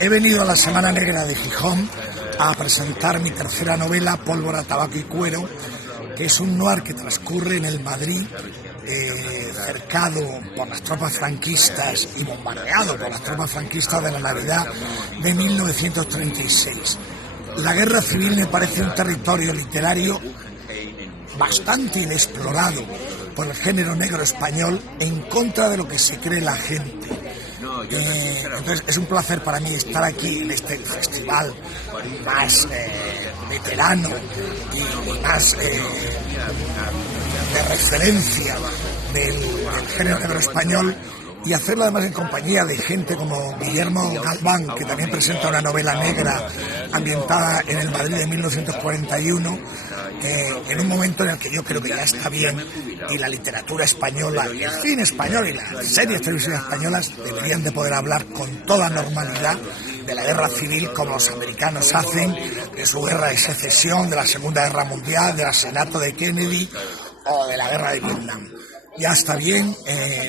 He venido a la Semana Negra de Gijón a presentar mi tercera novela, Pólvora, tabaco y cuero, que es un noir que transcurre en el Madrid cercado por las tropas franquistas y bombardeado por las tropas franquistas de la Navidad de 1936. La guerra civil me parece un territorio literario bastante inexplorado por el género negro español en contra de lo que se cree la gente. Entonces es un placer para mí estar aquí en este festival más veterano y más de referencia del género negro español, y hacerlo además en compañía de gente como Guillermo Galván, que también presenta una novela negra ambientada en el Madrid de 1941, en un momento en el que yo creo que ya está bien y la literatura española y el cine español y las series televisivas españolas deberían de poder hablar con toda normalidad de la guerra civil como los americanos hacen, de su guerra de secesión, de la Segunda Guerra Mundial, del asesinato de Kennedy o de la guerra de Vietnam. Ya está bien,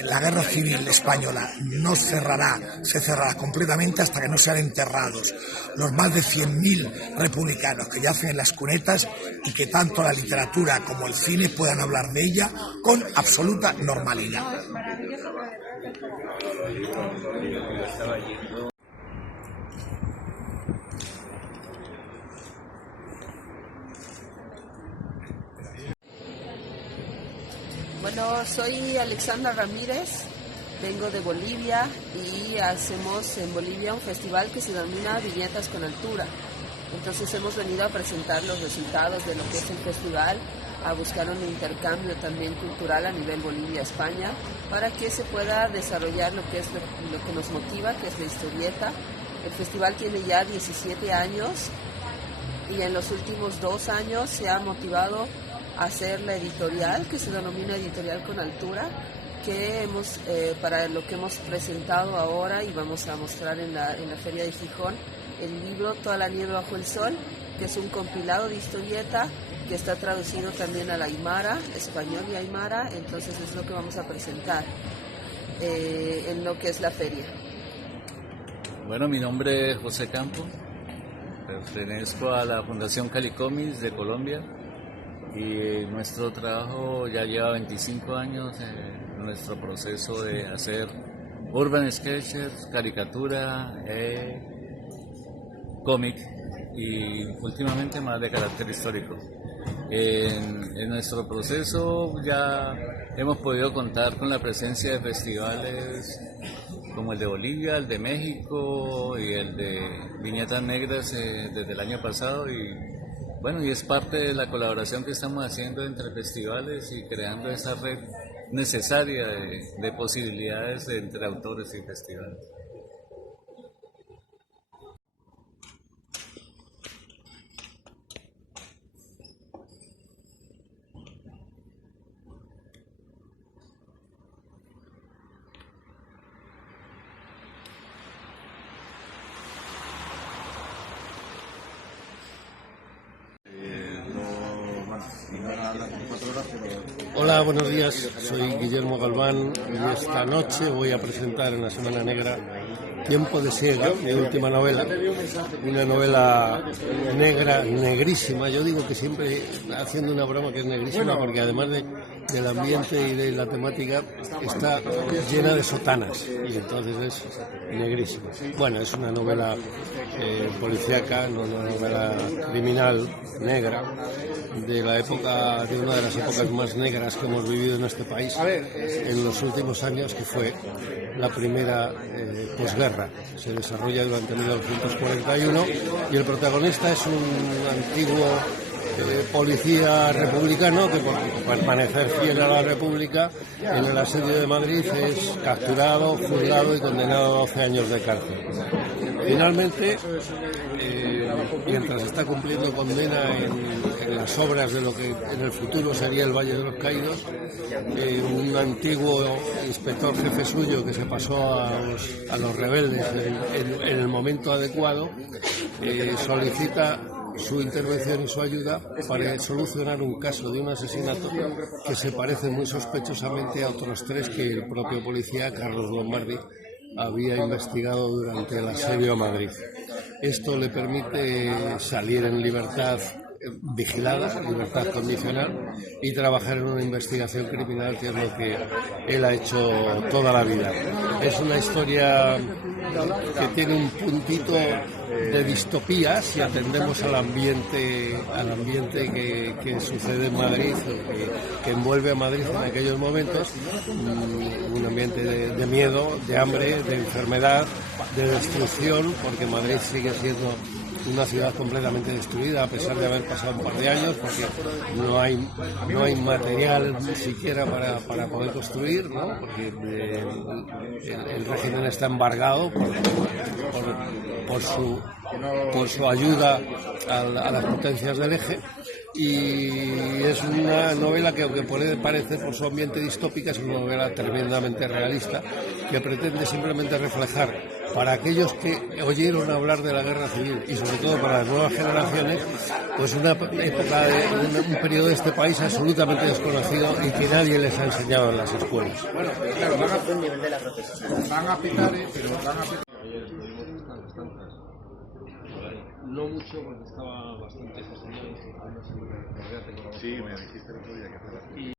la guerra civil española no se cerrará completamente hasta que no sean enterrados los más de 100.000 republicanos que yacen en las cunetas, y que tanto la literatura como el cine puedan hablar de ella con absoluta normalidad. Bueno, soy Alexandra Ramírez, vengo de Bolivia y hacemos en Bolivia un festival que se denomina Viñetas con Altura. Entonces hemos venido a presentar los resultados de lo que es el festival, a buscar un intercambio también cultural a nivel Bolivia-España para que se pueda desarrollar lo que es lo que nos motiva, que es la historieta. El festival tiene ya 17 años y en los últimos 2 años se ha motivado hacer la editorial, que se denomina Editorial con Altura, que hemos para lo que hemos presentado ahora y vamos a mostrar en la Feria de Gijón, el libro Toda la nieve bajo el sol, que es un compilado de historieta que está traducido también al aymara, español y aymara. Entonces es lo que vamos a presentar en lo que es la feria. Bueno, mi nombre es José Campo, pertenezco a la Fundación Calicomics de Colombia. Y nuestro trabajo ya lleva 25 años en nuestro proceso de hacer urban sketches, caricatura, cómic y últimamente más de carácter histórico. En nuestro proceso ya hemos podido contar con la presencia de festivales como el de Bolivia, el de México y el de Viñetas Negras desde el año pasado, y bueno, y es parte de la colaboración que estamos haciendo entre festivales y creando esa red necesaria de posibilidades entre autores y festivales. Hola, buenos días, soy Guillermo Galván y esta noche voy a presentar en la Semana Negra Tiempo de Ciego, mi última novela, una novela negra, negrísima. Yo digo que siempre haciendo una broma que es negrísima porque además del ambiente y de la temática está llena de sotanas y entonces es negrísima. Bueno, es una novela policíaca, no una novela criminal negra de la época, de una de las épocas más negras que hemos vivido en este país en los últimos años, que fue la primera posguerra. Se desarrolla durante 1941 y el protagonista es un antiguo policía republicano que, por permanecer fiel a la República en el asedio de Madrid, es capturado, juzgado y condenado a 12 años de cárcel. Finalmente, mientras está cumpliendo condena en las obras de lo que en el futuro sería el Valle de los Caídos, un antiguo inspector jefe suyo que se pasó a los rebeldes en el momento adecuado, solicita su intervención y su ayuda para solucionar un caso de un asesinato que se parece muy sospechosamente a otros 3 que el propio policía Carlos Lombardi había investigado durante el asedio a Madrid. Esto le permite salir en libertad vigilada, libertad condicional, y trabajar en una investigación criminal, que es lo que él ha hecho toda la vida. Es una historia que tiene un puntito de distopía si atendemos al ambiente que sucede en Madrid, que envuelve a Madrid en aquellos momentos, un ambiente de miedo, de hambre, de enfermedad, de destrucción, porque Madrid sigue siendo una ciudad completamente destruida a pesar de haber pasado un par de años, porque no hay material ni siquiera para poder construir, ¿no? Porque el régimen está embargado por su ayuda a las potencias del eje. Y es una novela que, aunque puede parecer por su ambiente distópica, es una novela tremendamente realista, que pretende simplemente reflejar, para aquellos que oyeron hablar de la guerra civil y sobre todo para las nuevas generaciones, pues una época, un periodo de este país absolutamente desconocido y que nadie les ha enseñado en las escuelas. Bueno, claro, van a nivel de la protesta. Van a pitar, pero van a pitar. No mucho, porque estaba bastante fastidiado. Sí, me dijiste el otro día que hacer.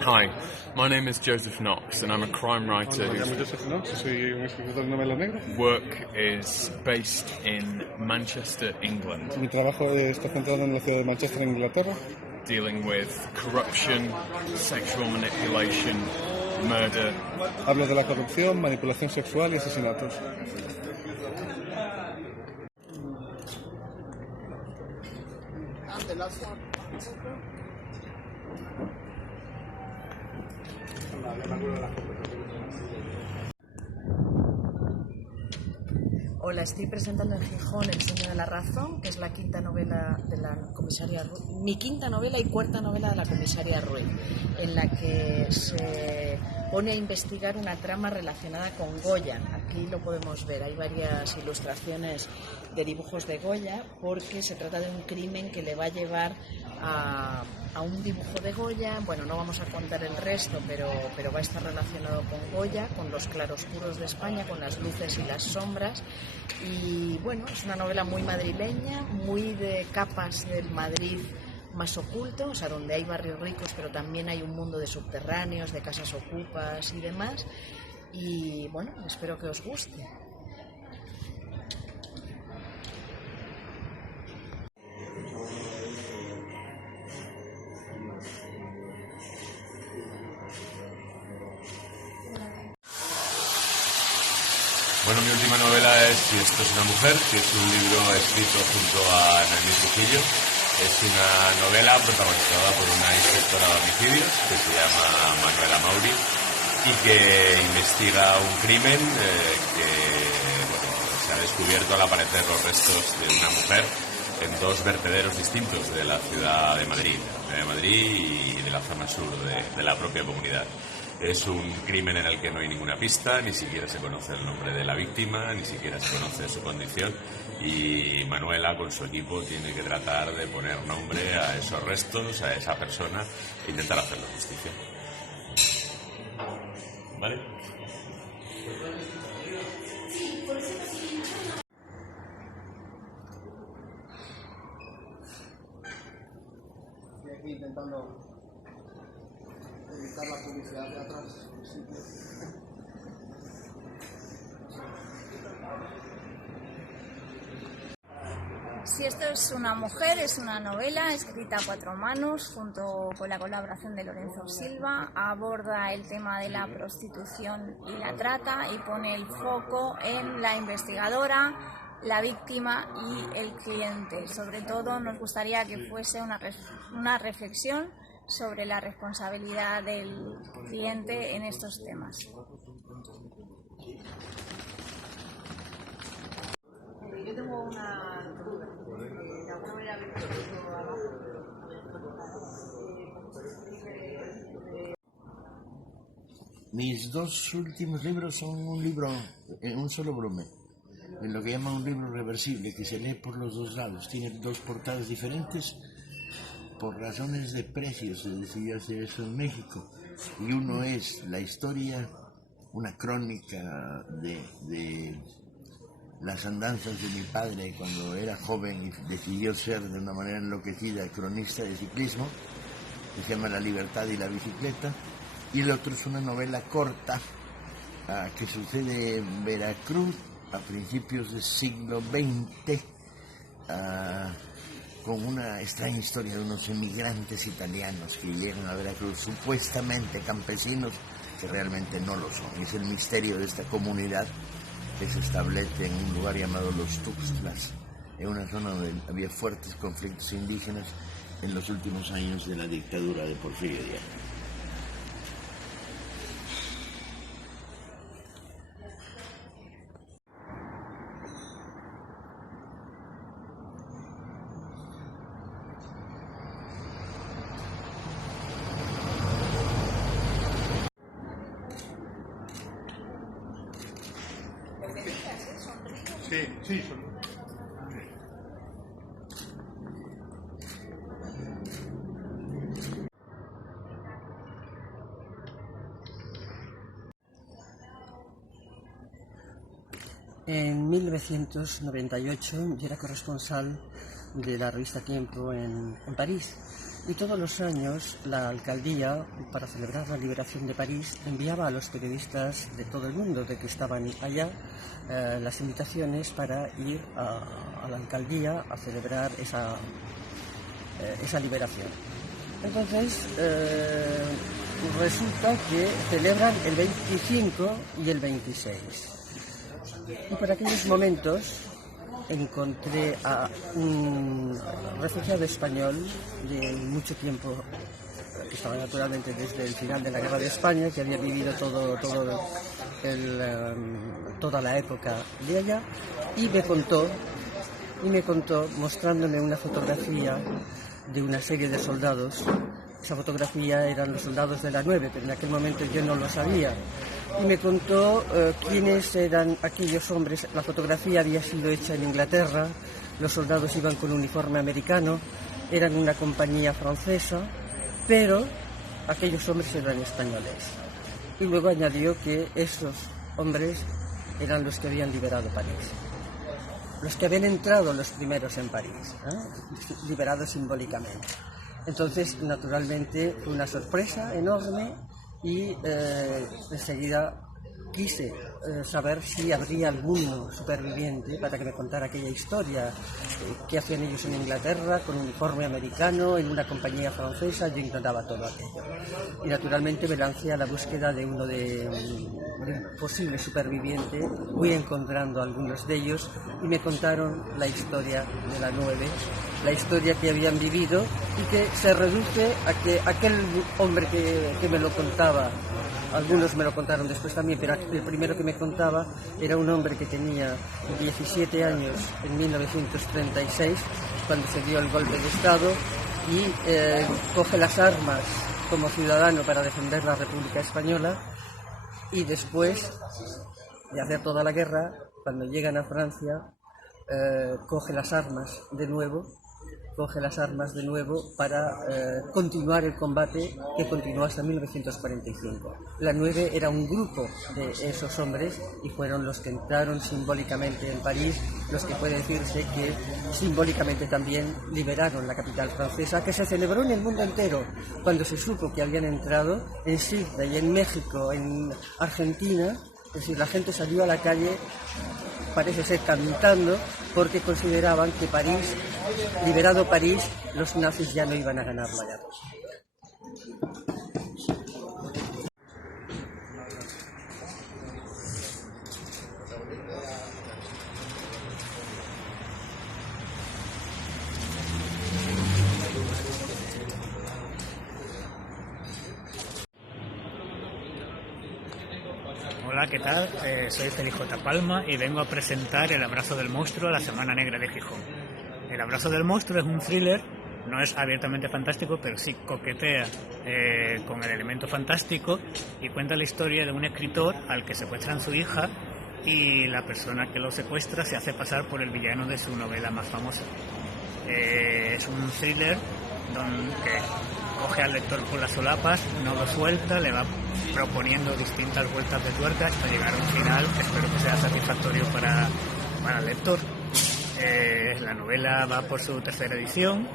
Hi, my name is Joseph Knox and I'm a crime writer Me llamo Joseph Knox, soy un escritor de novela negra. work is based in Manchester, England, Mi trabajo está centrado en la ciudad de Manchester, en Inglaterra, dealing with corruption, sexual manipulation, murder. hablo de la corrupción, manipulación sexual y asesinatos. Hola, estoy presentando en Gijón El sueño de la razón, que es la quinta novela de la comisaria Ruiz, mi quinta novela y cuarta novela de la comisaria Ruiz, en la que se pone a investigar una trama relacionada con Goya. Aquí lo podemos ver, hay varias ilustraciones de dibujos de Goya, porque se trata de un crimen que le va a llevar a un dibujo de Goya. Bueno, no vamos a contar el resto, pero va a estar relacionado con Goya, con los claroscuros de España, con las luces y las sombras. Y bueno, es una novela muy madrileña, muy de capas del Madrid más oculto, o sea, donde hay barrios ricos, pero también hay un mundo de subterráneos, de casas ocupas y demás. Y bueno, espero que os guste. Bueno, mi última novela es Si esto es una mujer, que es un libro escrito junto a Noemí Trujillo. Es una novela protagonizada por una inspectora de homicidios que se llama Manuela Mauri y que investiga un crimen que se ha descubierto al aparecer los restos de una mujer en dos vertederos distintos de la ciudad de Madrid, y de la zona sur de la propia comunidad. Es un crimen en el que no hay ninguna pista, ni siquiera se conoce el nombre de la víctima, ni siquiera se conoce su condición, y Manuela con su equipo tiene que tratar de poner nombre a esos restos, a esa persona, e intentar hacerle justicia. ¿Vale? Estoy aquí intentando evitar la publicidad de atrás. Si esto es una mujer, es una novela escrita a cuatro manos junto con la colaboración de Lorenzo Silva. Aborda el tema de la prostitución y la trata y pone el foco en la investigadora, la víctima y el cliente. Sobre todo nos gustaría que fuese una reflexión sobre la responsabilidad del cliente en estos temas. Yo tengo una duda. De alguna manera habéis puesto abajo. Mis dos últimos libros son un solo volumen, en lo que llaman un libro reversible, que se lee por los dos lados. Tiene dos portadas diferentes. Por razones de precios se decidió hacer eso en México. y uno es la historia, una crónica de las andanzas de mi padre cuando era joven y decidió ser de una manera enloquecida cronista de ciclismo, que se llama La libertad y la bicicleta, y el otro es una novela corta que sucede en Veracruz a principios del siglo XX, con una extraña historia de unos emigrantes italianos que llegan a Veracruz, supuestamente campesinos, que realmente no lo son. Es el misterio de esta comunidad que se establece en un lugar llamado Los Tuxtlas, en una zona donde había fuertes conflictos indígenas en los últimos años de la dictadura de Porfirio Díaz. Sí. En 1998 yo era corresponsal de la revista Tiempo en París, y todos los años la alcaldía, para celebrar la liberación de París, enviaba a los periodistas de todo el mundo de que estaban allá las invitaciones para ir a la alcaldía a celebrar esa liberación. Entonces resulta que celebran el 25 y el 26. Y por aquellos momentos encontré a un refugiado español de mucho tiempo, que estaba naturalmente desde el final de la Guerra de España, que había vivido toda la época de allá, y me contó, mostrándome una fotografía de una serie de soldados. Esa fotografía eran los soldados de la 9, pero en aquel momento yo no lo sabía. Y me contó quiénes eran aquellos hombres. La fotografía había sido hecha en Inglaterra, los soldados iban con uniforme americano, eran una compañía francesa, pero aquellos hombres eran españoles. Y luego añadió que esos hombres eran los que habían liberado París, los que habían entrado los primeros en París, liberados simbólicamente. Entonces, naturalmente, fue una sorpresa enorme y enseguida quise saber si habría alguno superviviente para que me contara aquella historia, qué hacían ellos en Inglaterra con uniforme americano, en una compañía francesa. Yo ignoraba todo aquello. Y naturalmente me lancé a la búsqueda de un posible superviviente. Fui encontrando algunos de ellos y me contaron la historia de la 9, la historia que habían vivido, y que se reduce a que aquel hombre que me lo contaba, algunos me lo contaron después también, pero el primero que me contaba era un hombre que tenía 17 años en 1936, cuando se dio el golpe de Estado, y coge las armas como ciudadano para defender la República Española, y después de hacer toda la guerra, cuando llegan a Francia, coge las armas de nuevo para continuar el combate, que continuó hasta 1945. La 9 era un grupo de esos hombres y fueron los que entraron simbólicamente en París, los que puede decirse que simbólicamente también liberaron la capital francesa, que se celebró en el mundo entero cuando se supo que habían entrado en Sydney, en México, en Argentina. Es decir, la gente salió a la calle, parece ser cantando, porque consideraban que París, liberado París, los nazis ya no iban a ganar la guerra. Hola, ¿qué tal? Soy Félix J. Palma y vengo a presentar El abrazo del monstruo, la Semana Negra de Gijón. El abrazo del monstruo es un thriller, no es abiertamente fantástico, pero sí coquetea con el elemento fantástico y cuenta la historia de un escritor al que secuestran su hija, y la persona que lo secuestra se hace pasar por el villano de su novela más famosa. Es un thriller coge al lector por las solapas, no lo suelta, le va proponiendo distintas vueltas de tuerca hasta llegar a un final que espero que sea satisfactorio para el lector. La novela va por su tercera edición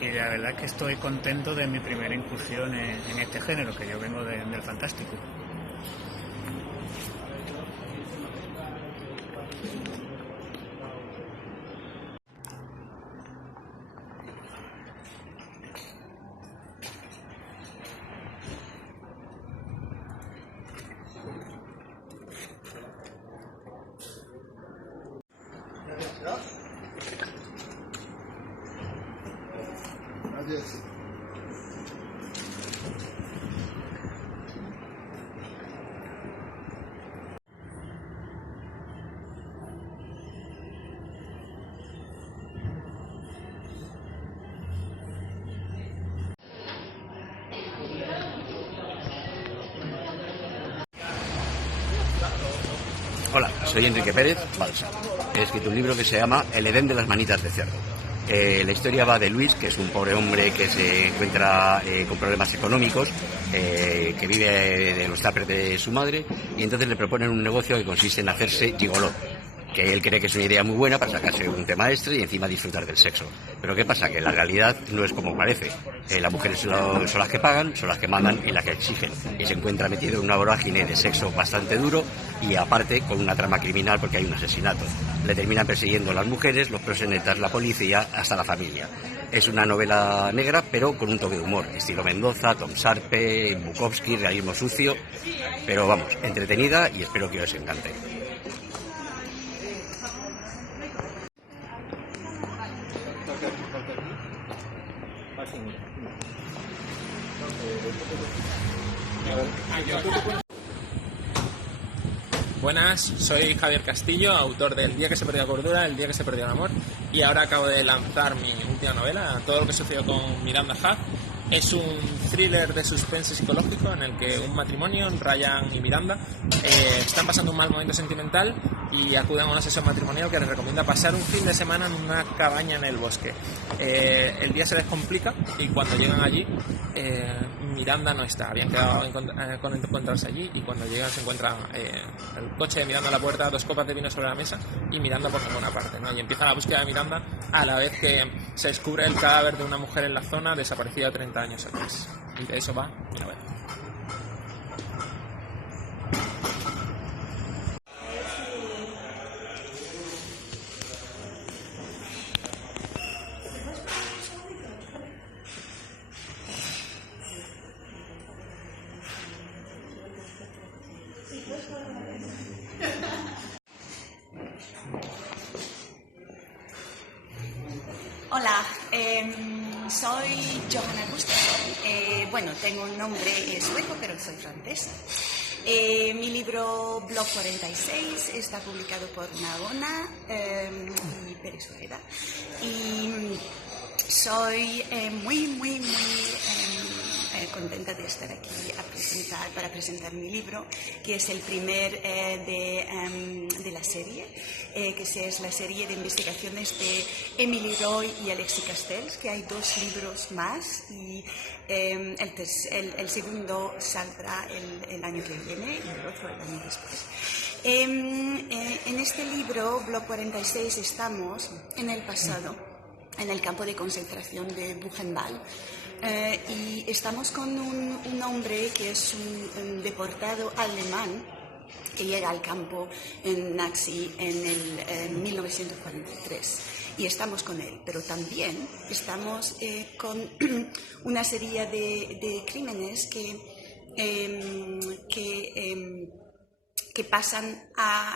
y la verdad es que estoy contento de mi primera incursión en este género, que yo vengo del fantástico. Hola, soy Enrique Pérez Balsa. He escrito un libro que se llama El Edén de las manitas de cerdo. La historia va de Luis, que es un pobre hombre que se encuentra con problemas económicos, que vive de los tuppers de su madre, y entonces le proponen un negocio que consiste en hacerse gigoló, que él cree que es una idea muy buena para sacarse un tema extra y encima disfrutar del sexo. Pero ¿qué pasa? Que la realidad no es como parece. Las mujeres son las que pagan, son las que mandan y las que exigen. Y se encuentra metido en una vorágine de sexo bastante duro y aparte con una trama criminal porque hay un asesinato. Le terminan persiguiendo las mujeres, los proxenetas, la policía, hasta la familia. Es una novela negra pero con un toque de humor, estilo Mendoza, Tom Sharpe, Bukowski, realismo sucio, pero vamos, entretenida y espero que os encante. Buenas, soy Javier Castillo, autor del Día que se perdió la cordura, El día que se perdió el amor, y ahora acabo de lanzar mi última novela, Todo lo que sucedió con Miranda Hart. Es un thriller de suspense psicológico en el que un matrimonio, Ryan y Miranda, están pasando un mal momento sentimental y acuden a una sesión matrimonial que les recomienda pasar un fin de semana en una cabaña en el bosque. El día se les complica y cuando llegan allí, Miranda no está. Habían quedado con encontrarse allí y cuando llegan se encuentran el coche de Miranda a la puerta, 2 copas de vino sobre la mesa y Miranda por ninguna parte, ¿no? Y empieza la búsqueda de Miranda a la vez que se descubre el cadáver de una mujer en la zona desaparecida 30 años atrás. Y de eso va mi novela. Hola, soy Johanna Gustafsson. Bueno, tengo un nombre sueco, pero soy francesa. Mi libro Blog 46 está publicado por Nagona y Pérez Ueda. Y soy muy contenta de estar aquí para presentar mi libro, que es el primer de la serie, que es la serie de investigaciones de Emily Roy y Alexis Castells, que hay 2 libros más y el segundo saldrá el año que viene y el otro el año después. En este libro, Blog 46, estamos en el pasado, en el campo de concentración de Buchenwald. Y estamos con un hombre que es un deportado alemán que llega al campo nazi en 1943 y estamos con él, pero también estamos con una serie de crímenes que pasan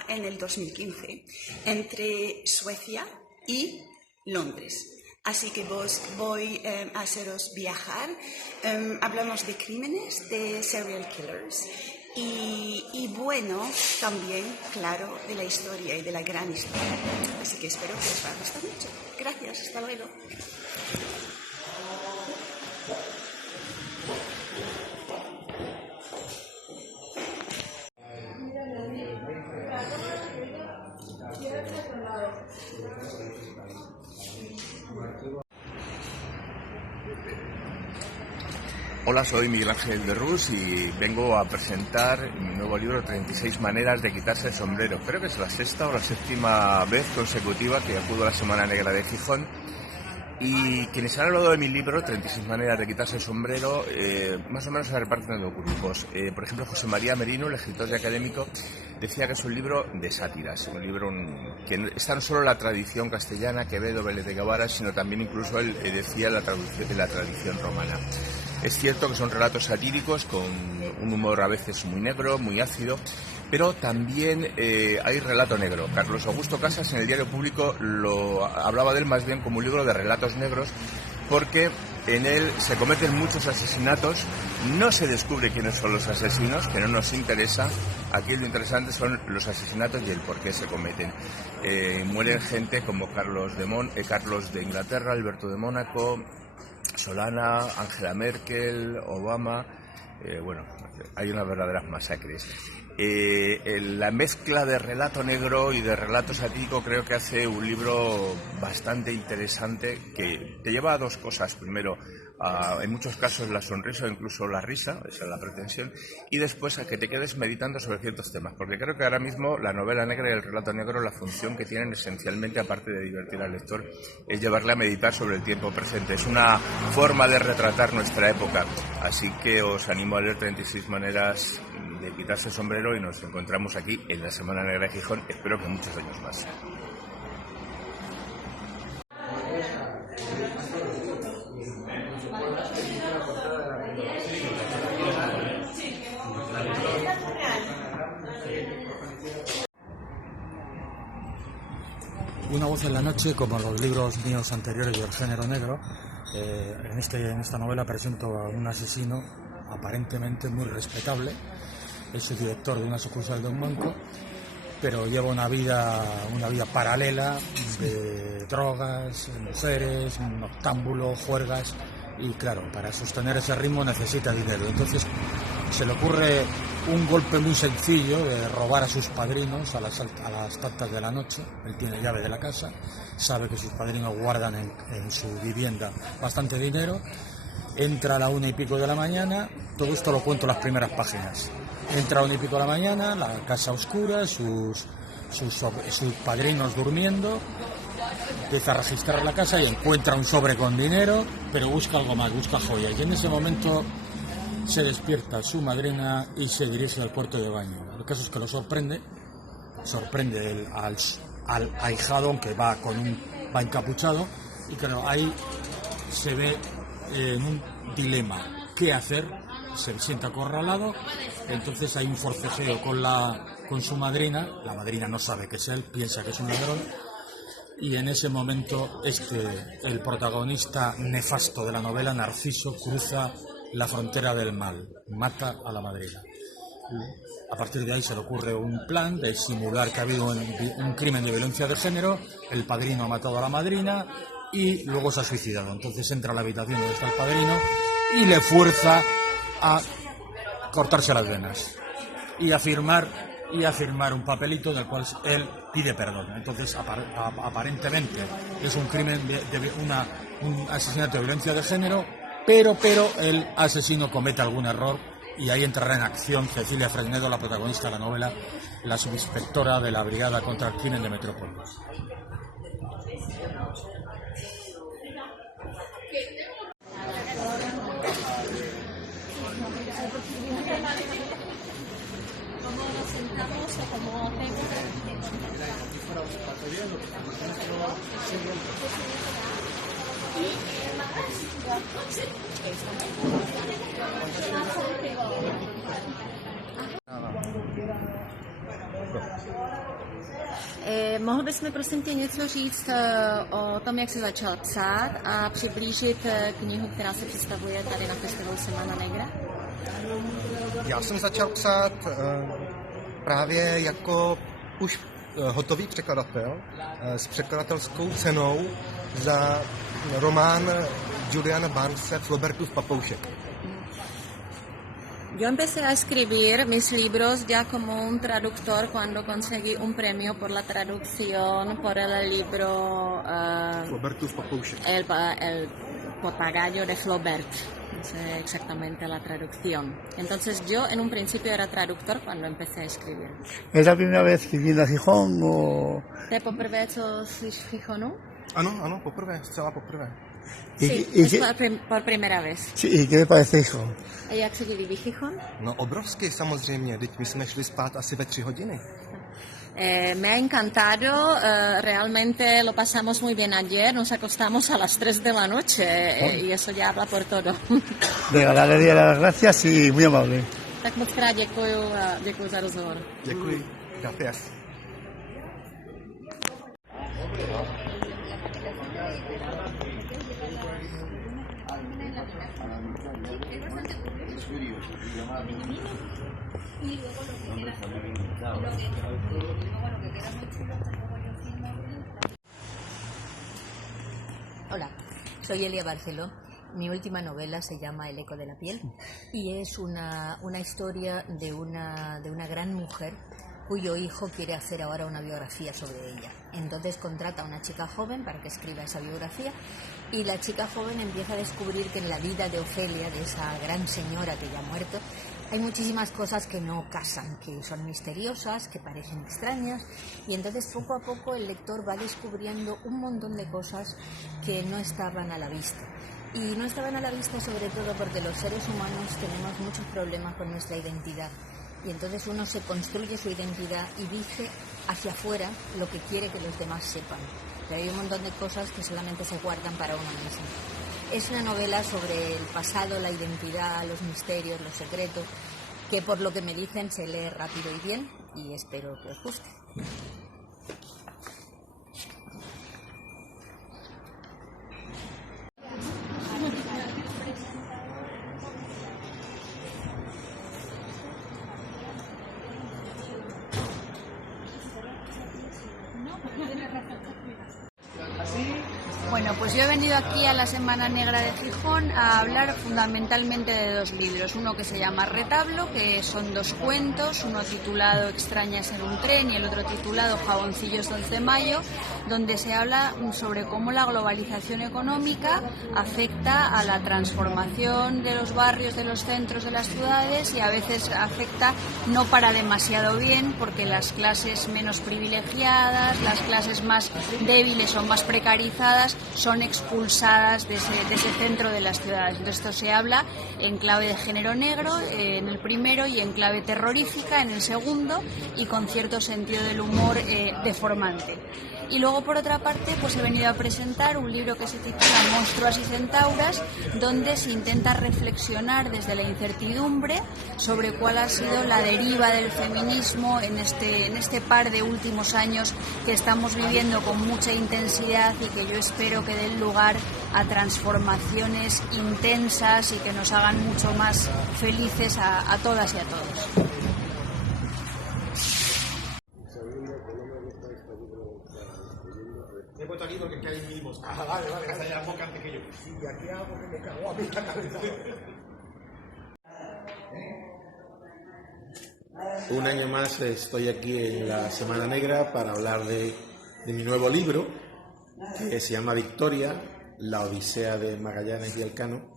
en el 2015 entre Suecia y Londres. Así que voy a haceros viajar. Hablamos de crímenes, de serial killers y bueno, también, claro, de la historia y de la gran historia. Así que espero que os va a gustar mucho. Gracias, hasta luego. Hola, soy Miguel Ángel de Rus y vengo a presentar mi nuevo libro 36 maneras de quitarse el sombrero. Creo que es la sexta o la séptima vez consecutiva que acudo a la Semana Negra de Gijón. Y quienes han hablado de mi libro, 36 maneras de quitarse el sombrero, más o menos se reparten en dos grupos. Por ejemplo, José María Merino, el escritor y académico, decía que es un libro de sátiras, un libro que está no solo en la tradición castellana, Quevedo, Vélez de Guevara, sino también incluso él decía la tradición romana. Es cierto que son relatos satíricos con un humor a veces muy negro, muy ácido, pero también hay relato negro. Carlos Augusto Casas en el Diario Público hablaba de él más bien como un libro de relatos negros, porque en él se cometen muchos asesinatos, no se descubre quiénes son los asesinos, que no nos interesa. Aquí lo interesante son los asesinatos y el por qué se cometen. Mueren gente como Carlos de Inglaterra, Alberto de Mónaco, Solana, Angela Merkel, Obama. Bueno, hay unas verdaderas masacres. La mezcla de relato negro y de relato satírico creo que hace un libro bastante interesante que te lleva a dos cosas. Primero, en muchos casos la sonrisa o incluso la risa, esa es la pretensión, y después a que te quedes meditando sobre ciertos temas, porque creo que ahora mismo la novela negra y el relato negro, la función que tienen esencialmente, aparte de divertir al lector, es llevarle a meditar sobre el tiempo presente. Es una forma de retratar nuestra época, así que os animo a leer 36 maneras de quitarse el sombrero y nos encontramos aquí en la Semana Negra de Gijón, espero que muchos años más. Una voz en la noche, como los libros míos anteriores del género negro, en esta novela presento a un asesino aparentemente muy respetable. Es el director de una sucursal de un banco, pero lleva una vida paralela de drogas, mujeres, un noctámbulo, juergas, y claro, para sostener ese ritmo necesita dinero. Entonces se le ocurre un golpe muy sencillo de robar a sus padrinos a las tantas de la noche. Él tiene llave de la casa, sabe que sus padrinos guardan en su vivienda bastante dinero. Entra a la 1:00 de la mañana, todo esto lo cuento en las primeras páginas. Entra a 1:00 de la mañana, la casa oscura, sus padrinos durmiendo, empieza a registrar la casa y encuentra un sobre con dinero, pero busca algo más, busca joyas. Y en ese momento se despierta su madrina y se dirige al cuarto de baño. El caso es que lo sorprende al ahijado, aunque va encapuchado, y claro, ahí se ve en un dilema. ¿Qué hacer? Se siente acorralado, entonces hay un forcejeo con su madrina. La madrina no sabe que es él, piensa que es un ladrón, y en ese momento el protagonista nefasto de la novela, Narciso, cruza la frontera del mal, mata a la madrina. A partir de ahí se le ocurre un plan de simular que ha habido un crimen de violencia de género, el padrino ha matado a la madrina y luego se ha suicidado. Entonces entra a la habitación donde está el padrino y le fuerza a cortarse las venas y a firmar un papelito en el cual él pide perdón. Entonces aparentemente es un crimen un asesinato de violencia de género, pero el asesino comete algún error y ahí entrará en acción Cecilia Fresnedo, la protagonista de la novela, la subinspectora de la Brigada contra el Crimen de Metrópolis. Mohl bys mi prosím tě něco říct o tom, jak jsi začal psát a přiblížit knihu, která se představuje tady na festivalu Semana Negra? Já jsem začal psát právě jako už hotový překladatel s překladatelskou cenou za román Juliana Barnese Flaubertův papoušek. Yo empecé a escribir mis libros ya como un traductor cuando conseguí un premio por la traducción por el libro Flaubertův papoušek. El papagayo de Flaubert, no sé exactamente la traducción. Entonces yo en un principio era traductor cuando empecé a escribir. ¿Es la primera vez que vienes a Gijón o...? ¿Te poprvé, co jsi v Gijonu? Ano, poprvé, zcela poprvé. Sí, es por primera vez. Sí, ¿y qué te parece Gijón? ¿A jak se ti líbí Gijon? No obrovský samozřejmě, teď my jsme šli spát asi ve 3 hodiny. Me ha encantado, realmente lo pasamos muy bien ayer, nos acostamos a las 3 de la noche y eso ya habla por todo. Venga, le doy las gracias y muy amable. Tak moc krát děkuju a děkuju za rozhovor. Děkuji, gracias. Hola, soy Elia Barceló. Mi última novela se llama El eco de la piel y es una historia de una gran mujer cuyo hijo quiere hacer ahora una biografía sobre ella. Entonces contrata a una chica joven para que escriba esa biografía y la chica joven empieza a descubrir que en la vida de Ofelia, de esa gran señora que ya ha muerto, hay muchísimas cosas que no casan, que son misteriosas, que parecen extrañas, y entonces poco a poco el lector va descubriendo un montón de cosas que no estaban a la vista. Y no estaban a la vista sobre todo porque los seres humanos tenemos muchos problemas con nuestra identidad. Y entonces uno se construye su identidad y dice hacia afuera lo que quiere que los demás sepan. Pero hay un montón de cosas que solamente se guardan para uno mismo. Es una novela sobre el pasado, la identidad, los misterios, los secretos, que por lo que me dicen se lee rápido y bien, y espero que os guste. Bueno, pues yo he venido aquí a la Semana Negra de Gijón a hablar fundamentalmente de 2 libros. Uno que se llama Retablo, que son 2 cuentos, uno titulado Extrañas en un tren y el otro titulado Jaboncillos 11 de mayo, donde se habla sobre cómo la globalización económica afecta a la transformación de los barrios, de los centros de las ciudades, y a veces afecta no para demasiado bien, porque las clases menos privilegiadas, las clases más débiles o más precarizadas son expulsadas de ese centro de las ciudades. Entonces esto se habla en clave de género negro en el primero y en clave terrorífica en el segundo, y con cierto sentido del humor deformante. Y luego, por otra parte, pues he venido a presentar un libro que se titula Monstruas y Centauras, donde se intenta reflexionar desde la incertidumbre sobre cuál ha sido la deriva del feminismo en este par de últimos años que estamos viviendo con mucha intensidad y que yo espero que den lugar a transformaciones intensas y que nos hagan mucho más felices a todas y a todos. He puesto aquí porque hay mimos. Vale, que se haya boca antes que yo. Sí, aquí hago que me cago a mí la cabeza. Un año más estoy aquí en la Semana Negra para hablar de mi nuevo libro, que se llama Victoria, la Odisea de Magallanes y Elcano,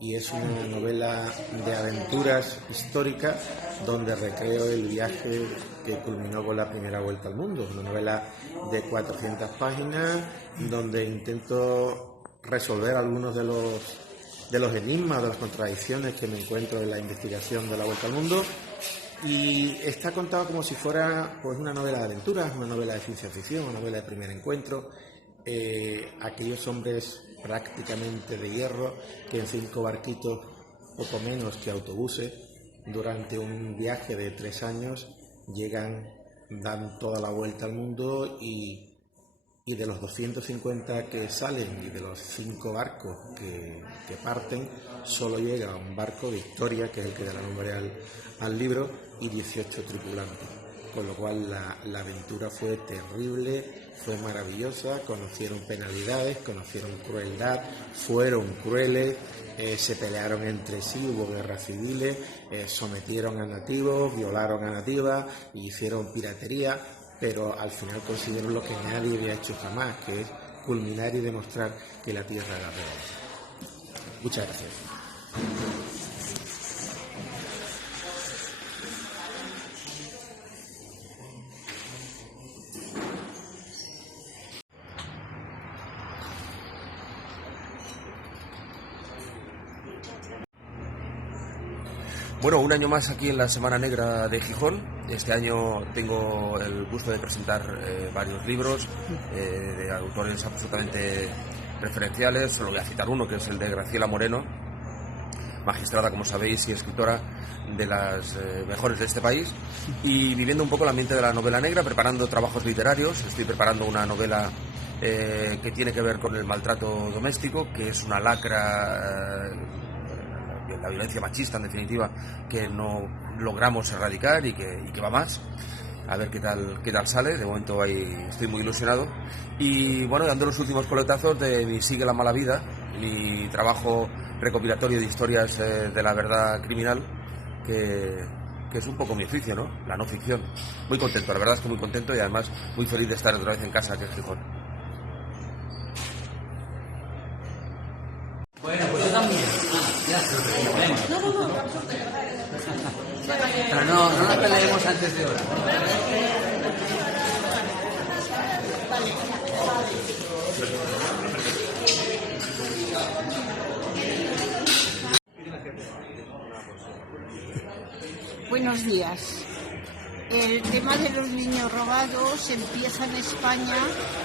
y es una novela de aventuras históricas donde recreo el viaje que culminó con la primera vuelta al mundo. Una novela de 400 páginas donde intento resolver algunos de los enigmas, de las contradicciones que me encuentro en la investigación de la vuelta al mundo, y está contado como si fuera pues una novela de aventuras, una novela de ciencia ficción, una novela de primer encuentro. Aquellos hombres prácticamente de hierro que en 5 barquitos, poco menos que autobuses, durante un viaje de 3 años llegan, dan toda la vuelta al mundo, y de los 250 que salen y de los 5 barcos que parten, solo llega un barco, Victoria, que es el que da el nombre al libro, y 18 tripulantes. Con lo cual la aventura fue terrible, fue maravillosa, conocieron penalidades, conocieron crueldad, fueron crueles, se pelearon entre sí, hubo guerras civiles, sometieron a nativos, violaron a nativas y hicieron piratería, pero al final consiguieron lo que nadie había hecho jamás, que es culminar y demostrar que la tierra era redonda. Muchas gracias. Bueno, un año más aquí en la Semana Negra de Gijón. Este año tengo el gusto de presentar varios libros de autores absolutamente preferenciales. Solo voy a citar uno, que es el de Graciela Moreno, magistrada, como sabéis, y escritora de las mejores de este país, y viviendo un poco el ambiente de la novela negra, preparando trabajos literarios. Estoy preparando una novela que tiene que ver con el maltrato doméstico, que es una lacra, la violencia machista, en definitiva, que no logramos erradicar y que va más. A ver qué tal sale. De momento ahí estoy muy ilusionado. Y bueno, dando los últimos coletazos de mi Sigue la mala vida, mi trabajo recopilatorio de historias de la verdad criminal, que es un poco mi oficio, ¿no? La no ficción. Muy contento, la verdad es que muy contento, y además muy feliz de estar otra vez en casa aquí en Gijón. Bueno, pues yo también. Pero no nos peleemos antes de hora. Buenos días. El tema de los niños robados empieza en España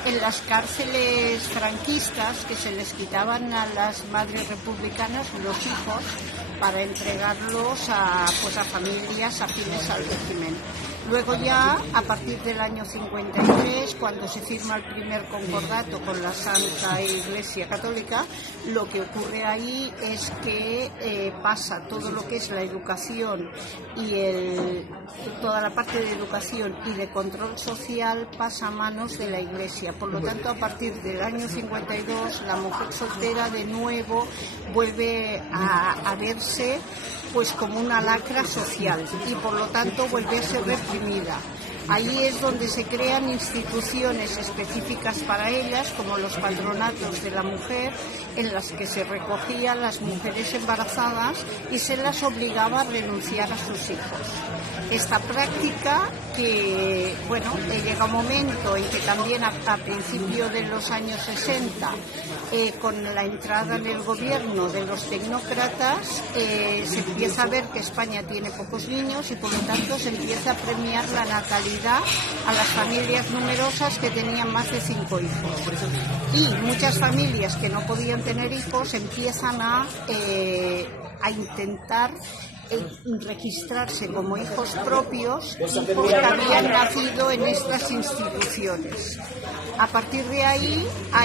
en las cárceles franquistas, que se les quitaban a las madres republicanas los hijos para entregarlos a familias afines al régimen. Luego ya, a partir del año 53, cuando se firma el primer concordato con la Santa Iglesia Católica, lo que ocurre ahí es que pasa todo lo que es la educación y toda la parte de educación y de control social pasa a manos de la Iglesia. Por lo tanto, a partir del año 52, la mujer soltera de nuevo vuelve a verse pues como una lacra social y por lo tanto vuelve a ser reprimida. Ahí es donde se crean instituciones específicas para ellas, como los patronatos de la mujer, en las que se recogían las mujeres embarazadas y se las obligaba a renunciar a sus hijos. Esta práctica que, llega un momento en que también a principios de los años 60, con la entrada en el gobierno de los tecnócratas, se empieza a ver que España tiene pocos niños y por lo tanto se empieza a premiar la natalidad a las familias numerosas que tenían más de 5 hijos. Y muchas familias que no podían tener hijos empiezan a intentar registrarse como hijos propios porque habían nacido en estas instituciones. A partir de ahí, a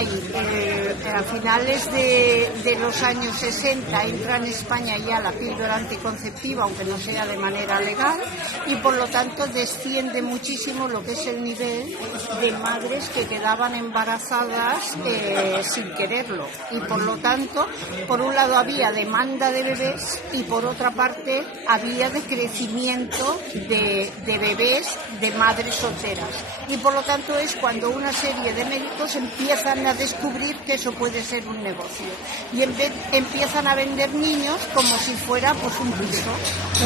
finales de los años 60 entra en España ya la píldora anticonceptiva, aunque no sea de manera legal, y por lo tanto desciende muchísimo lo que es el nivel de madres que quedaban embarazadas sin quererlo. Y por lo tanto, por un lado había demanda de bebés y por otra parte había decrecimiento de bebés de madres solteras. Y por lo tanto es cuando una serie de médicos empiezan a descubrir que eso puede ser un negocio y empiezan a vender niños como si fuera un piso.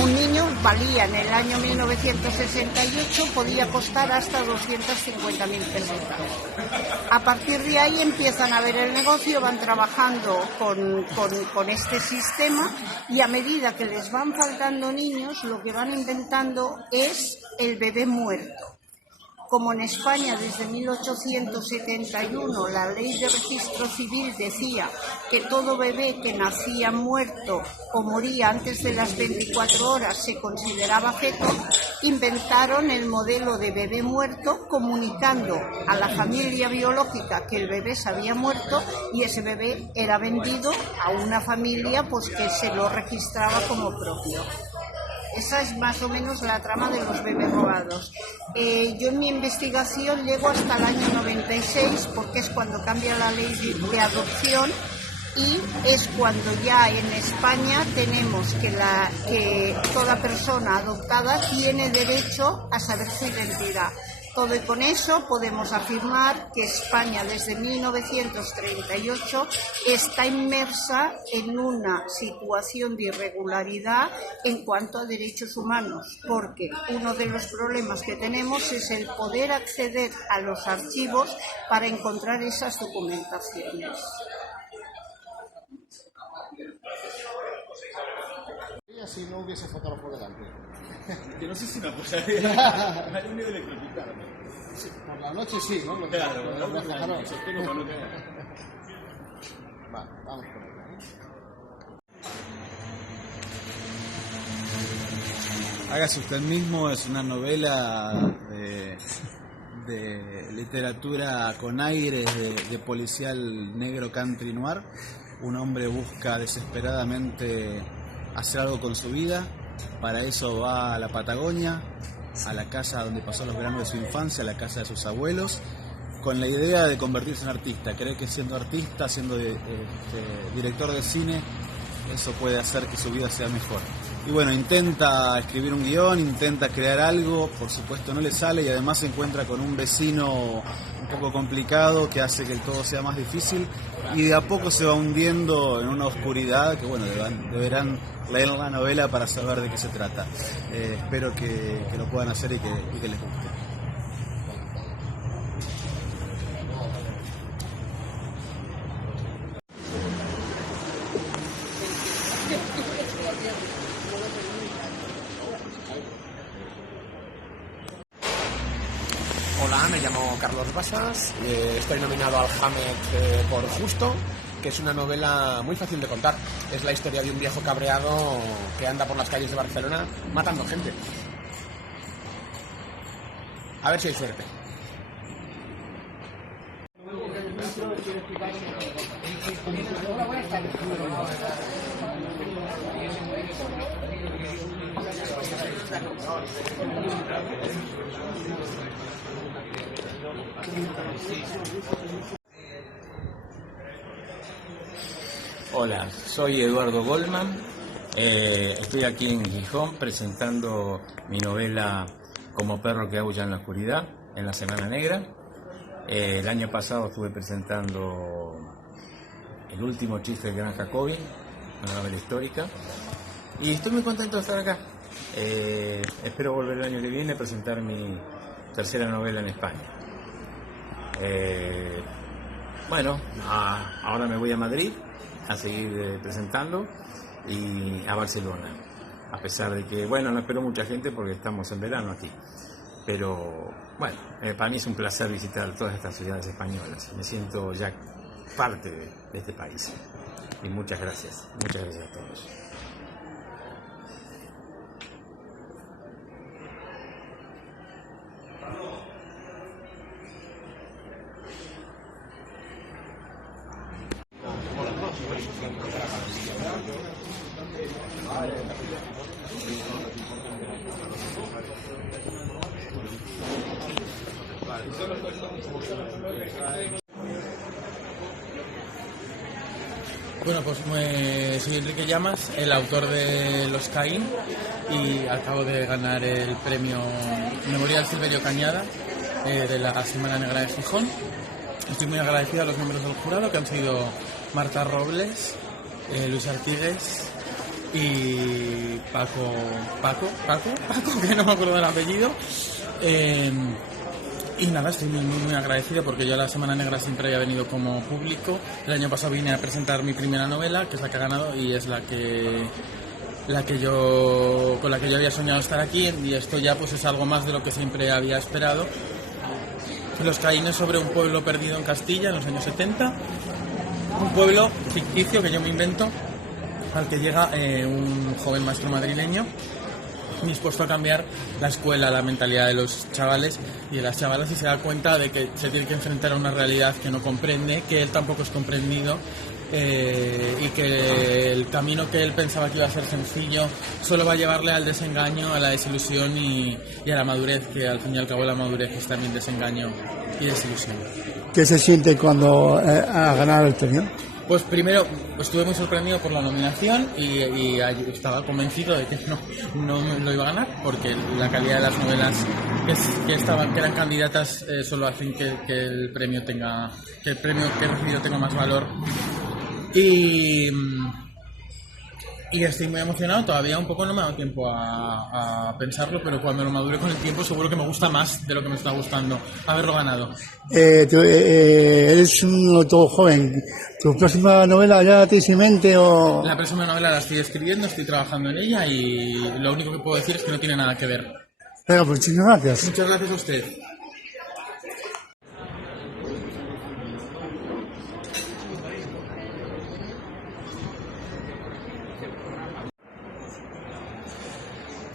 Un niño valía en el año 1968, podía costar hasta 250.000 pesetas. A partir de ahí empiezan a ver el negocio, van trabajando con este sistema y a medida que les van faltando niños, lo que van inventando es el bebé muerto. Como en España desde 1871 la ley de registro civil decía que todo bebé que nacía muerto o moría antes de las 24 horas se consideraba feto, inventaron el modelo de bebé muerto comunicando a la familia biológica que el bebé se había muerto y ese bebé era vendido a una familia que se lo registraba como propio. Esa es más o menos la trama de los bebés robados. Yo en mi investigación llego hasta el año 96 porque es cuando cambia la ley de adopción y es cuando ya en España tenemos que toda persona adoptada tiene derecho a saber su identidad. Todo y con eso podemos afirmar que España desde 1938 está inmersa en una situación de irregularidad en cuanto a derechos humanos, porque uno de los problemas que tenemos es el poder acceder a los archivos para encontrar esas documentaciones. Si no hubiese fotógrafo delante. Que no sé si una posibilidad. Hay un miedo de electrocutarme. Sí, por la noche sí, ¿no? Claro, por la noche tengo para no quedar. Vale, vamos con ella. Hágase usted mismo es una novela de literatura con aires de policial negro country noir. Un hombre busca desesperadamente hacer algo con su vida. Para eso va a la Patagonia, a la casa donde pasó los veranos de su infancia, a la casa de sus abuelos, con la idea de convertirse en artista. Cree que siendo artista, siendo director de cine, eso puede hacer que su vida sea mejor. Y bueno, intenta escribir un guión, intenta crear algo, por supuesto no le sale, y además se encuentra con un vecino un poco complicado que hace que todo sea más difícil, y de a poco se va hundiendo en una oscuridad que bueno, deberán leer la novela para saber de qué se trata. Espero que lo puedan hacer y que les guste. Hola, me llamo Carlos Basas, estoy nominado al Hammett por Justo, que es una novela muy fácil de contar. Es la historia de un viejo cabreado que anda por las calles de Barcelona matando gente. A ver si hay suerte. Hola, soy Eduardo Goldman, estoy aquí en Gijón presentando mi novela Como perro que aúlla en la oscuridad, en la Semana Negra. El año pasado estuve presentando El último chiste del Gran Jacobi, una novela histórica, y estoy muy contento de estar acá. Espero volver el año que viene a presentar mi tercera novela en España. Bueno, ahora me voy a Madrid a seguir presentando y a Barcelona, a pesar de que, bueno, no espero mucha gente porque estamos en verano aquí, pero bueno, para mí es un placer visitar todas estas ciudades españolas. Me siento ya parte de este país y muchas gracias a todos. Bueno, pues soy Enrique Llamas, el autor de Los Caín, y acabo de ganar el premio Memorial Silverio Cañada de la Semana Negra de Gijón. Estoy muy agradecido a los miembros del jurado, que han sido Marta Robles, Luis Artigues y Paco, que no me acuerdo del apellido. Y nada, estoy muy agradecido porque yo a la Semana Negra siempre había venido como público. El año pasado vine a presentar mi primera novela, que es la que ha ganado, y es con la que yo había soñado estar aquí, y esto ya pues es algo más de lo que siempre había esperado. Los Caínes, sobre un pueblo perdido en Castilla en los años 70, un pueblo ficticio que yo me invento, al que llega un joven maestro madrileño dispuesto a cambiar la escuela, la mentalidad de los chavales y de las chavalas, y se da cuenta de que se tiene que enfrentar a una realidad que no comprende, que él tampoco es comprendido, y que el camino que él pensaba que iba a ser sencillo solo va a llevarle al desengaño, a la desilusión y a la madurez, que al fin y al cabo la madurez es también desengaño y desilusión. ¿Qué se siente cuando ha ganado el premio? Pues primero estuve muy sorprendido por la nominación y estaba convencido de que no lo iba a ganar, porque la calidad de las novelas que eran candidatas solo hacen que el premio que he recibido tenga más valor. Y estoy muy emocionado, todavía un poco no me ha dado tiempo a pensarlo, pero cuando lo madure con el tiempo seguro que me gusta más de lo que me está gustando haberlo ganado. Eres un autor joven. ¿Tu próxima novela ya tienes en mente o...? La próxima novela la estoy escribiendo, estoy trabajando en ella y lo único que puedo decir es que no tiene nada que ver. Venga, pues muchísimas gracias. Muchas gracias a usted.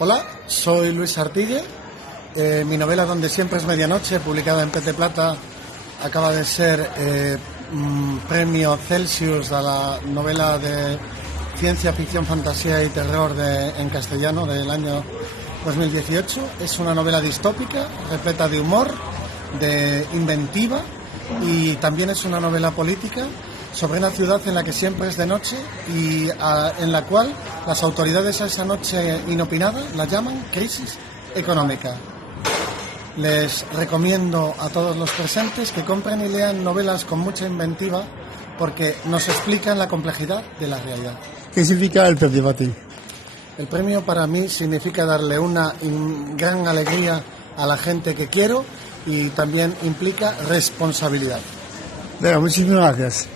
Hola, soy Luis Artigue. Mi novela Donde siempre es medianoche, publicada en PT Plata, acaba de ser premio Celsius a la novela de ciencia ficción, fantasía y terror en castellano del año 2018. Es una novela distópica, repleta de humor, de inventiva, y también es una novela política sobre una ciudad en la que siempre es de noche y en la cual las autoridades a esa noche inopinada la llaman crisis económica. Les recomiendo a todos los presentes que compren y lean novelas con mucha inventiva, porque nos explican la complejidad de la realidad. ¿Qué significa el premio para ti? El premio para mí significa darle una gran alegría a la gente que quiero, y también implica responsabilidad. Venga, muchísimas gracias.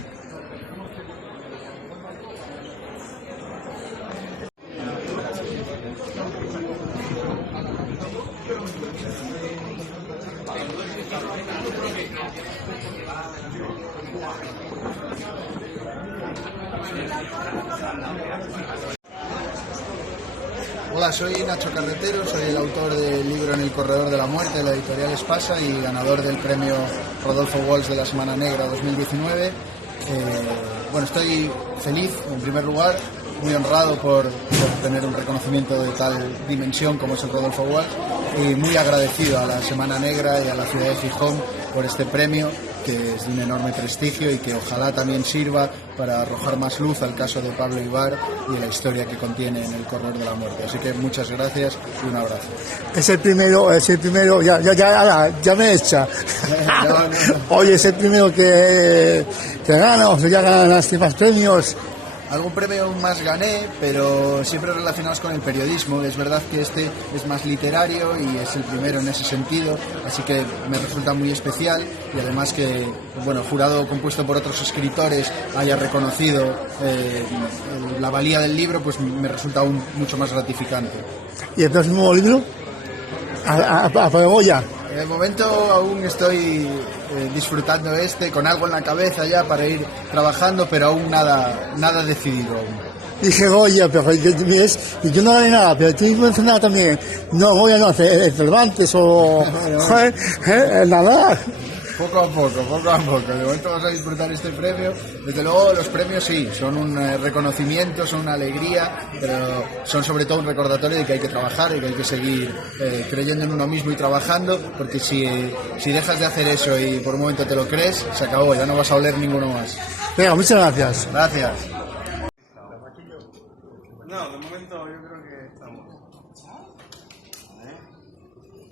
Hola, soy Nacho Carretero, soy el autor del libro En el corredor de la muerte de la editorial Espasa y ganador del premio Rodolfo Walsh de la Semana Negra 2019. Bueno, estoy feliz, en primer lugar, muy honrado por tener un reconocimiento de tal dimensión como es el Rodolfo Walsh, y muy agradecido a la Semana Negra y a la ciudad de Gijón por este premio, que es de un enorme prestigio y que ojalá también sirva para arrojar más luz al caso de Pablo Ibar y la historia que contiene En el corredor de la muerte. Así que muchas gracias y un abrazo. Es el primero, ya me echa. No. Oye, es el primero que gana, o sea, ya ganaste más premios. Algún premio más gané, pero siempre relacionados con el periodismo. Es verdad que este es más literario y es el primero en ese sentido, así que me resulta muy especial, y además que, bueno, jurado compuesto por otros escritores haya reconocido la valía del libro, pues me resulta aún mucho más gratificante. ¿Y el próximo libro? ¿A Paragoya? En el momento aún estoy disfrutando con algo en la cabeza ya para ir trabajando, pero aún nada decidido aún. Dije Goya, pero y yo no gané nada, pero tú mencionado también, no, Goya no, el Cervantes o nada. Poco a poco. De momento vamos a disfrutar este premio. Desde luego los premios sí, son un reconocimiento, son una alegría, pero son sobre todo un recordatorio de que hay que trabajar y que hay que seguir creyendo en uno mismo y trabajando, porque si dejas de hacer eso y por un momento te lo crees, se acabó, ya no vas a oler ninguno más. Venga, muchas gracias. Gracias. No, de momento yo creo que estamos.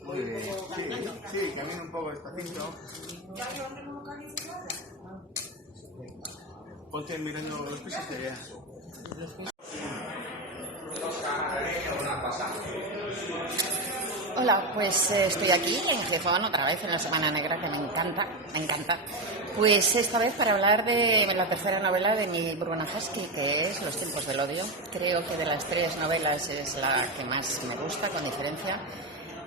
Muy bien. Sí, camina un poco despacito. Ponte mirando los pisos que veas. Hola, pues estoy aquí en Gijón otra vez en la Semana Negra, que me encanta. Pues esta vez para hablar de la tercera novela de mi Bruna Husky, que es Los tiempos del odio. Creo que de las tres novelas es la que más me gusta, con diferencia.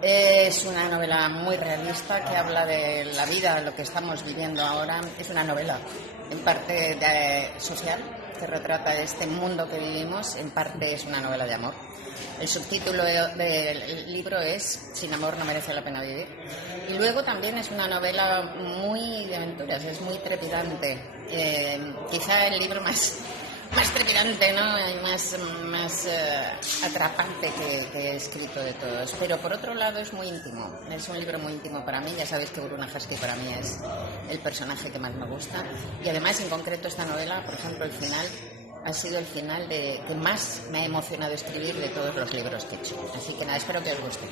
Es una novela muy realista que habla de la vida, lo que estamos viviendo ahora. Es una novela en parte social, que retrata este mundo que vivimos, en parte es una novela de amor. El subtítulo del libro es Sin amor no merece la pena vivir. Y luego también es una novela muy de aventuras, es muy trepidante. Quizá el libro más más trepidante, ¿no? Y más atrapante que he escrito de todos. Pero por otro lado es muy íntimo. Es un libro muy íntimo para mí. Ya sabéis que Bruna Husky para mí es el personaje que más me gusta. Y además, en concreto, esta novela, por ejemplo, el final ha sido el final que más me ha emocionado escribir de todos los libros que he hecho. Así que nada, espero que os guste.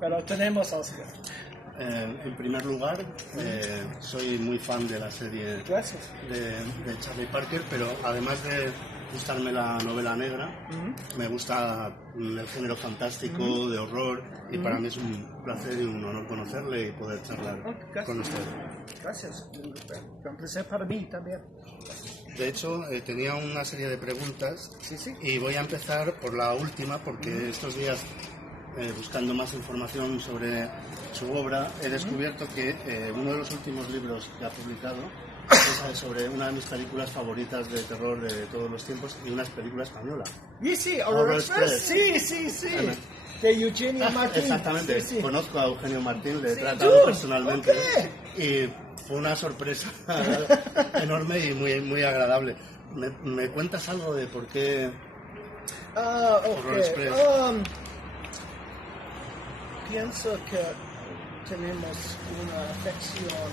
Pero tenemos a Oscar. En primer lugar, soy muy fan de la serie de Charlie Parker, pero además de gustarme la novela negra, me gusta el género fantástico, de horror, y para mí es un placer y un honor conocerle y poder charlar con usted. Gracias, un placer para mí también. De hecho, tenía una serie de preguntas y voy a empezar por la última porque estos días, buscando más información sobre su obra, he descubierto que uno de los últimos libros que ha publicado es sobre una de mis películas favoritas de terror de todos los tiempos y una película española. Y sí, Horror Express. Sí. De Eugenia Martín. Exactamente, sí. Conozco a Eugenio Martín, le he tratado personalmente y fue una sorpresa enorme y muy agradable. ¿Me cuentas algo de por qué Horror Express? Pienso que tenemos una afección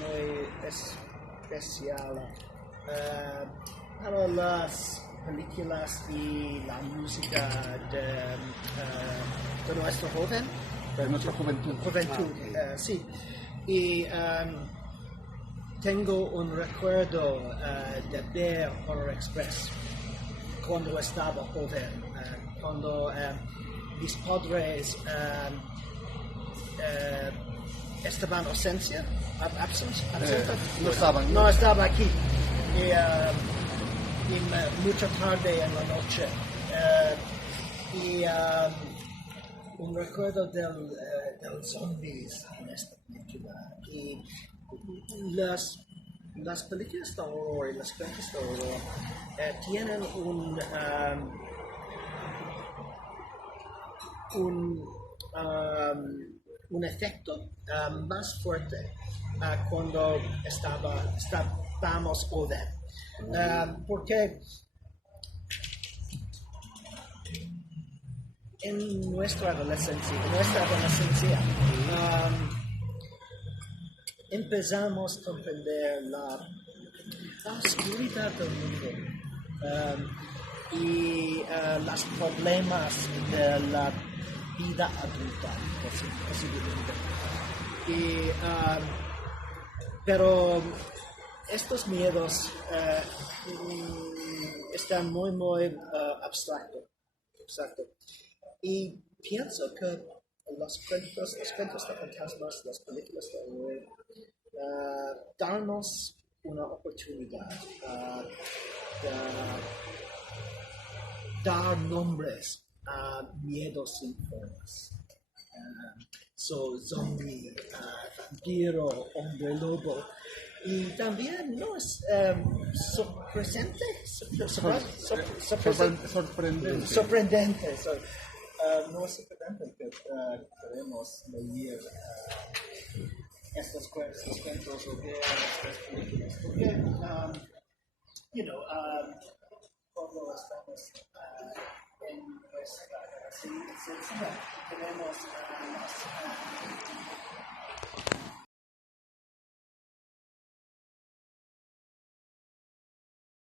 muy especial para las películas y la música de nuestro joven. De nuestra juventud. Sí. Y tengo un recuerdo de ver Horror Express cuando estaba joven, cuando mis padres estaban ausencia, no estaba aquí. Y mucho tarde en la noche. Un recuerdo del zombies en esta película. Y las películas de horror y las cuentas de horror tienen un efecto más fuerte cuando estábamos joven. Porque en nuestra adolescencia empezamos a comprender la oscuridad del mundo y los problemas de la vida adulta, pero estos miedos están muy abstractos. Y pienso que los cuentos de fantasmas, las películas de horror, darnos una oportunidad de dar nombres a miedos sin formas. Zombie, vampiro, hombre lobo. Y también no es sorprendente. No es sorprendente que queremos leer estos cuentos o ver estas películas. Porque, cuando estamos en nuestra adolescencia tenemos